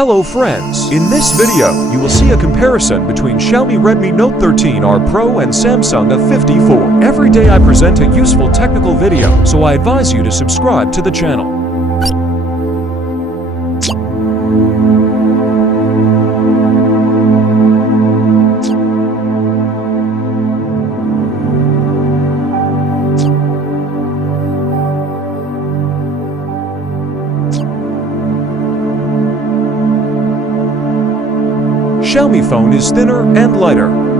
Hello friends! In this video, you will see a comparison between Xiaomi Redmi Note 13R Pro and Samsung A54. Every day I present a useful technical video, so I advise you to subscribe to the channel. Xiaomi phone is thinner and lighter.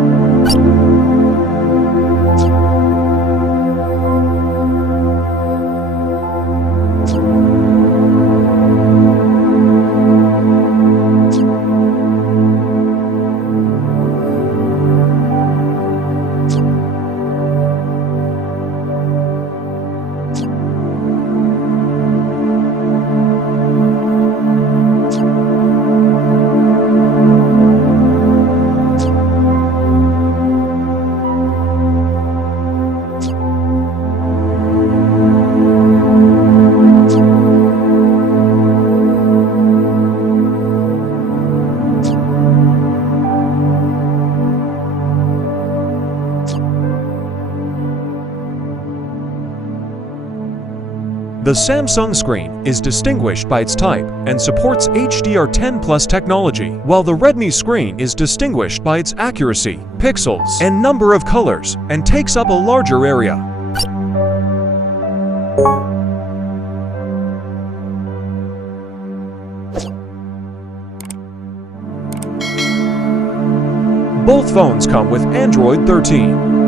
The Samsung screen is distinguished by its type and supports HDR10+ technology, while the Redmi screen is distinguished by its accuracy, pixels, and number of colors, and takes up a larger area. Both phones come with Android 13.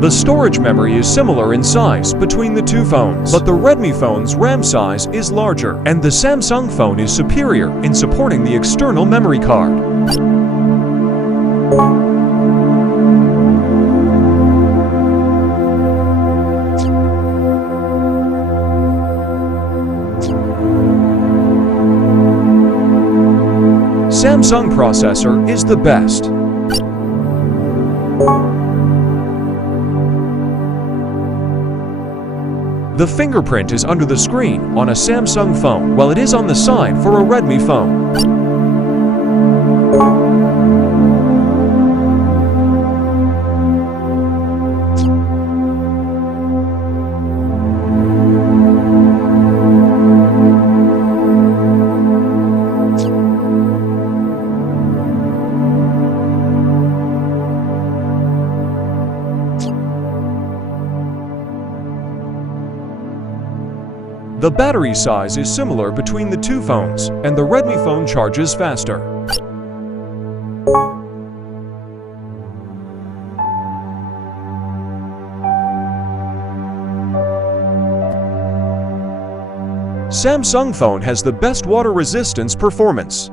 The storage memory is similar in size between the two phones, but the Redmi phone's RAM size is larger, and the Samsung phone is superior in supporting the external memory card. Samsung processor is the best. The fingerprint is under the screen on a Samsung phone, while it is on the side for a Redmi phone. The battery size is similar between the two phones, and the Redmi phone charges faster. Samsung phone has the best water resistance performance.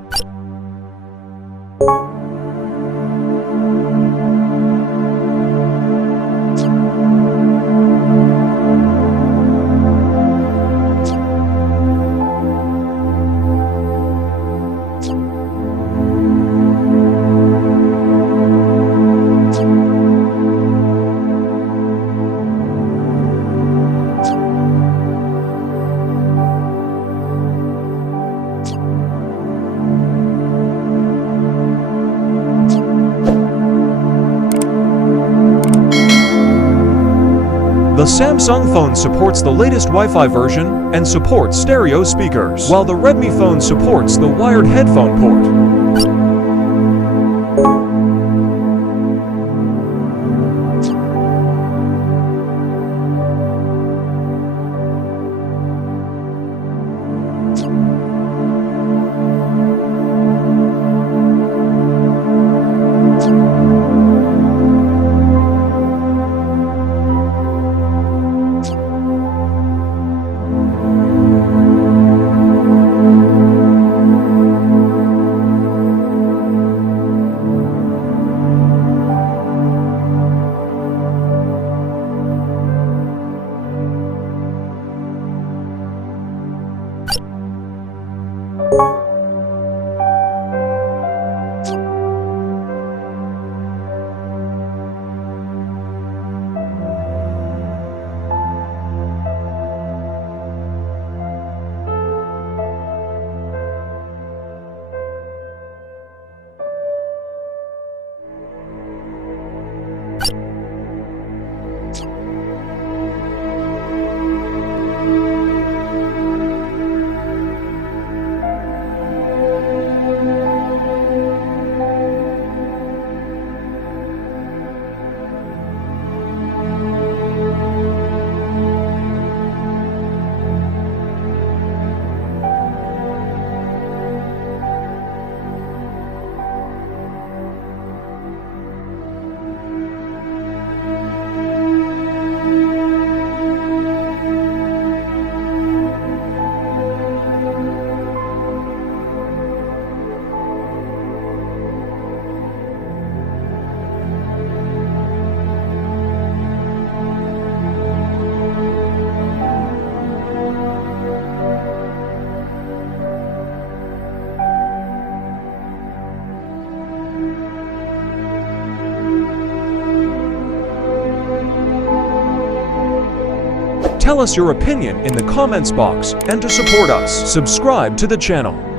The Samsung phone supports the latest Wi-Fi version and supports stereo speakers, while the Redmi phone supports the wired headphone port. Tell us your opinion in the comments box, and to support us, subscribe to the channel.